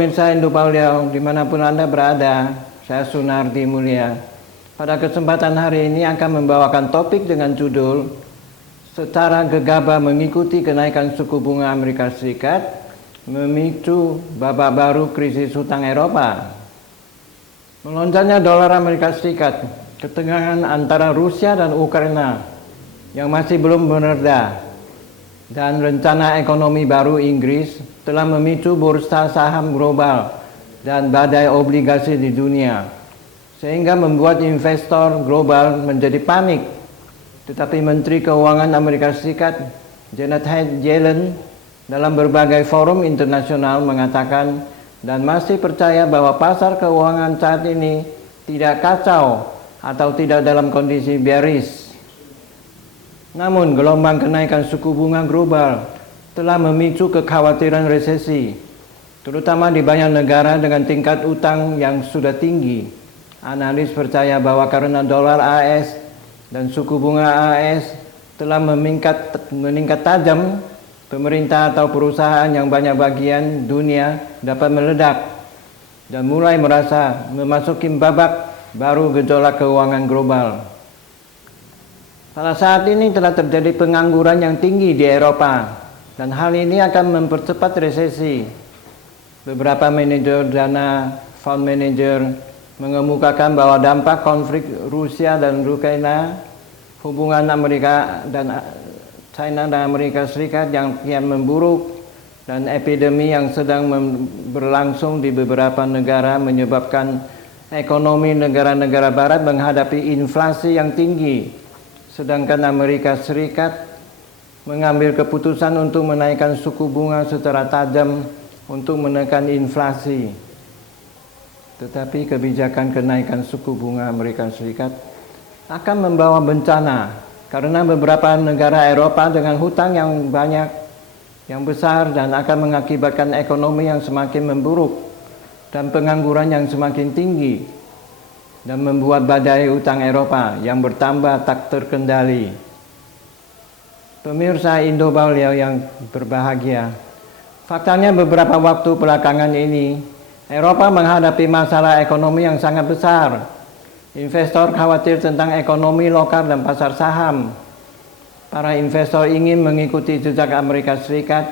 pemirsa Indo Pauliau, dimanapun Anda berada, saya Sunardi Mulia. Pada kesempatan hari ini akan membawakan topik dengan judul Secara gegabah mengikuti kenaikan suku bunga Amerika Serikat, memicu babak baru krisis hutang Eropa. Melonjaknya dolar Amerika Serikat, ketegangan antara Rusia dan Ukraina yang masih belum mereda, dan rencana ekonomi baru Inggris telah memicu bursa saham global dan badai obligasi di dunia, sehingga membuat investor global menjadi panik. Tetapi Menteri Keuangan Amerika Serikat Janet Yellen dalam berbagai forum internasional mengatakan dan masih percaya bahwa pasar keuangan saat ini tidak kacau atau tidak dalam kondisi bearish. Namun gelombang kenaikan suku bunga global telah memicu kekhawatiran resesi, terutama di banyak negara dengan tingkat utang yang sudah tinggi. Analis percaya bahwa karena dolar AS dan suku bunga AS telah meningkat tajam, pemerintah atau perusahaan yang banyak bagian dunia dapat meledak dan mulai merasa memasuki babak baru gejolak keuangan global. Pada saat ini telah terjadi pengangguran yang tinggi di Eropa, dan hal ini akan mempercepat resesi. Beberapa manajer dana, fund manager, mengemukakan bahwa dampak konflik Rusia dan Ukraina, hubungan Amerika dan China dan Amerika Serikat yang kian memburuk, dan epidemi yang sedang berlangsung di beberapa negara menyebabkan ekonomi negara-negara barat menghadapi inflasi yang tinggi, sedangkan Amerika Serikat mengambil keputusan untuk menaikkan suku bunga secara tajam untuk menekan inflasi. Tetapi kebijakan kenaikan suku bunga Amerika Serikat akan membawa bencana karena beberapa negara Eropa dengan hutang yang banyak, yang besar, dan akan mengakibatkan ekonomi yang semakin memburuk dan pengangguran yang semakin tinggi, dan membuat badai utang Eropa yang bertambah tak terkendali. Pemirsa Indo Pauliau yang berbahagia, faktanya beberapa waktu belakangan ini Eropa menghadapi masalah ekonomi yang sangat besar. Investor khawatir tentang ekonomi lokal dan pasar saham. Para investor ingin mengikuti jejak Amerika Serikat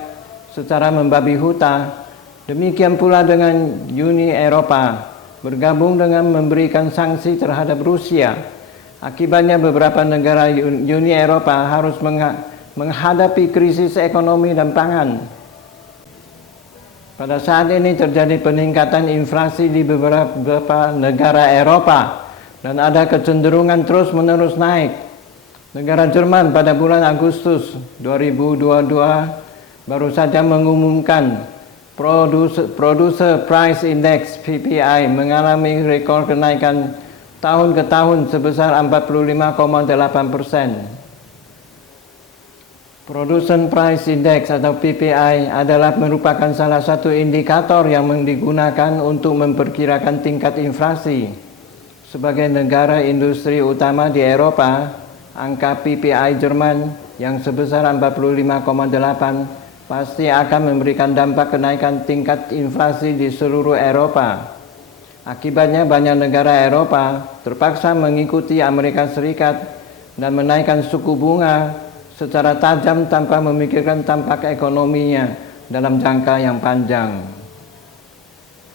secara membabi huta. Demikian pula dengan Uni Eropa bergabung dengan memberikan sanksi terhadap Rusia. Akibatnya beberapa negara Uni Eropa harus menghadapi krisis ekonomi dan pangan. Pada saat ini terjadi peningkatan inflasi di beberapa negara Eropa dan ada kecenderungan terus-menerus naik. Negara Jerman pada bulan Agustus 2022 baru saja mengumumkan Producer Price Index (PPI) mengalami rekor kenaikan tahun ke tahun sebesar 45,8%. Producer Price Index atau PPI adalah merupakan salah satu indikator yang digunakan untuk memperkirakan tingkat inflasi. Sebagai negara industri utama di Eropa, angka PPI Jerman yang sebesar 45,8 pasti akan memberikan dampak kenaikan tingkat inflasi di seluruh Eropa. Akibatnya banyak negara Eropa terpaksa mengikuti Amerika Serikat dan menaikkan suku bunga secara tajam tanpa memikirkan dampak ekonominya dalam jangka yang panjang.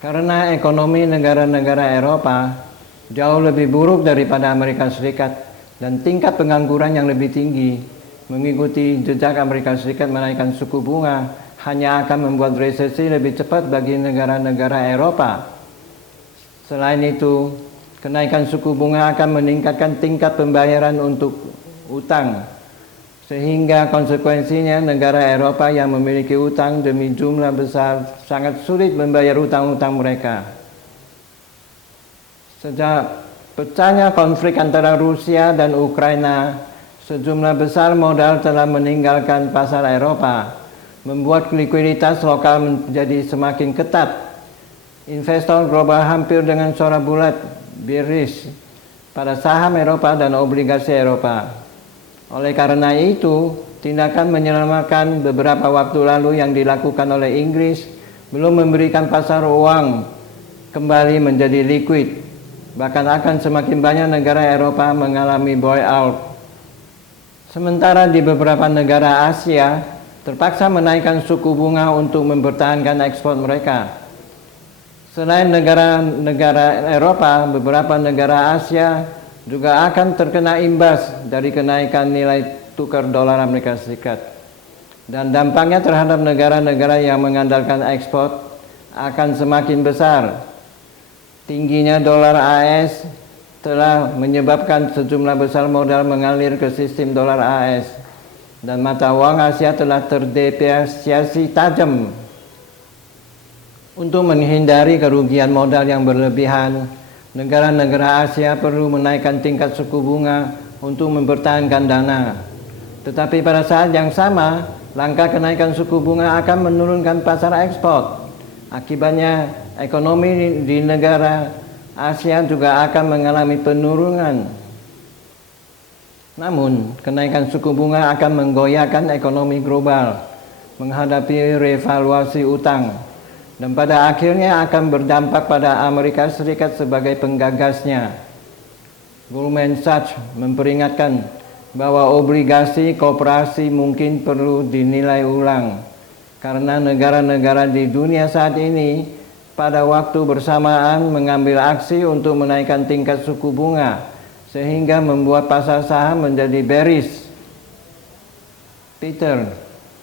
Karena ekonomi negara-negara Eropa jauh lebih buruk daripada Amerika Serikat dan tingkat pengangguran yang lebih tinggi, mengikuti jejak Amerika Serikat menaikkan suku bunga hanya akan membuat resesi lebih cepat bagi negara-negara Eropa. Selain itu, kenaikan suku bunga akan meningkatkan tingkat pembayaran untuk utang, sehingga konsekuensinya negara Eropa yang memiliki utang demi jumlah besar sangat sulit membayar utang-utang mereka. Sejak pecahnya konflik antara Rusia dan Ukraina, sejumlah besar modal telah meninggalkan pasar Eropa, membuat likuiditas lokal menjadi semakin ketat. Investor global hampir dengan suara bulat bearish pada saham Eropa dan obligasi Eropa. Oleh karena itu, tindakan menyelamatkan beberapa waktu lalu yang dilakukan oleh Inggris belum memberikan pasar uang kembali menjadi liquid. Bahkan akan semakin banyak negara Eropa mengalami buyout. Sementara di beberapa negara Asia terpaksa menaikkan suku bunga untuk mempertahankan ekspor mereka. Selain negara-negara Eropa, beberapa negara Asia juga akan terkena imbas dari kenaikan nilai tukar dolar Amerika Serikat. Dan dampaknya terhadap negara-negara yang mengandalkan ekspor akan semakin besar. Tingginya dolar AS telah menyebabkan sejumlah besar modal mengalir ke sistem dolar AS dan mata uang Asia telah terdepresiasi tajam. Untuk menghindari kerugian modal yang berlebihan, negara-negara Asia perlu menaikkan tingkat suku bunga untuk mempertahankan dana. Tetapi pada saat yang sama, langkah kenaikan suku bunga akan menurunkan pasar ekspor. Akibatnya, ekonomi di negara Asia juga akan mengalami penurunan. Namun, kenaikan suku bunga akan menggoyahkan ekonomi global, menghadapi revaluasi utang, dan pada akhirnya akan berdampak pada Amerika Serikat sebagai penggagasnya. Goldman Sachs memperingatkan bahwa obligasi koperasi mungkin perlu dinilai ulang, karena negara-negara di dunia saat ini pada waktu bersamaan mengambil aksi untuk menaikkan tingkat suku bunga, sehingga membuat pasar saham menjadi bearish. Peter,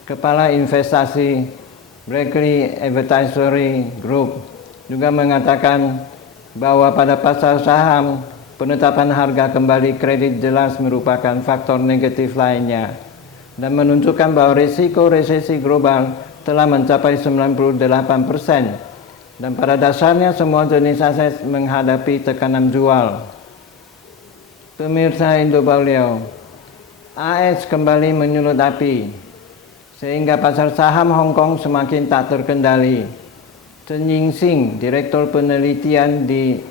kepala investasi Berkeley Advisory Group, juga mengatakan bahwa pada pasar saham, penetapan harga kembali kredit jelas merupakan faktor negatif lainnya dan menunjukkan bahwa risiko resesi global telah mencapai 98%. Dan pada dasarnya semua jenis aset menghadapi tekanan jual. Pemirsa Indobaleo, AS kembali menyulut api, sehingga pasar saham Hong Kong semakin tak terkendali. Chen Yingxing, Direktur Penelitian di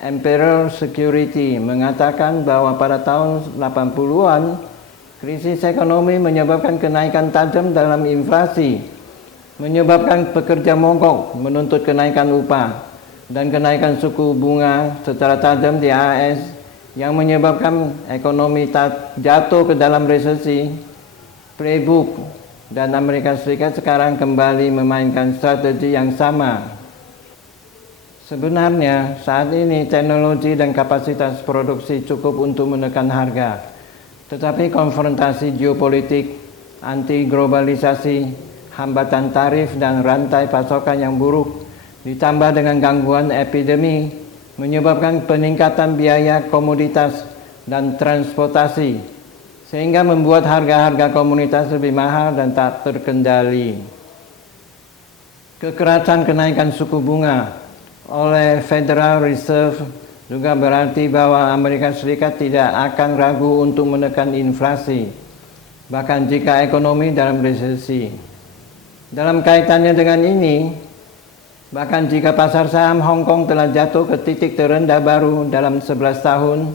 Imperial Security, mengatakan bahwa pada tahun 80-an, krisis ekonomi menyebabkan kenaikan tajam dalam inflasi, menyebabkan pekerja mogok menuntut kenaikan upah, dan kenaikan suku bunga secara tajam di AS yang menyebabkan ekonomi jatuh ke dalam resesi. Playbook dan Amerika Serikat sekarang kembali memainkan strategi yang sama. Sebenarnya saat ini teknologi dan kapasitas produksi cukup untuk menekan harga, tetapi konfrontasi geopolitik, anti-globalisasi, hambatan tarif dan rantai pasokan yang buruk ditambah dengan gangguan epidemi menyebabkan peningkatan biaya komoditas dan transportasi, sehingga membuat harga-harga komoditas lebih mahal dan tak terkendali. Kekerasan kenaikan suku bunga oleh Federal Reserve juga berarti bahwa Amerika Serikat tidak akan ragu untuk menekan inflasi, bahkan jika ekonomi dalam resesi. Dalam kaitannya dengan ini, bahkan jika pasar saham Hong Kong telah jatuh ke titik terendah baru dalam 11 tahun,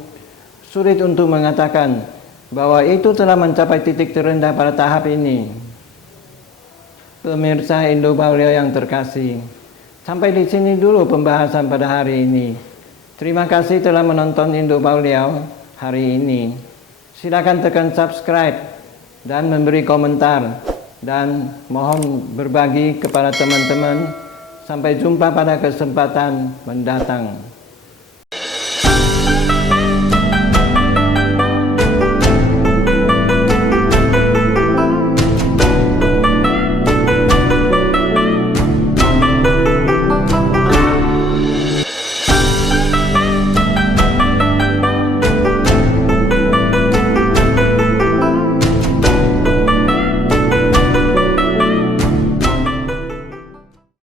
sulit untuk mengatakan bahwa itu telah mencapai titik terendah pada tahap ini. Pemirsa Indobaleo yang terkasih, sampai di sini dulu pembahasan pada hari ini. Terima kasih telah menonton Indobaleo hari ini. Silakan tekan subscribe dan memberi komentar, dan mohon berbagi kepada teman-teman. Sampai jumpa pada kesempatan mendatang.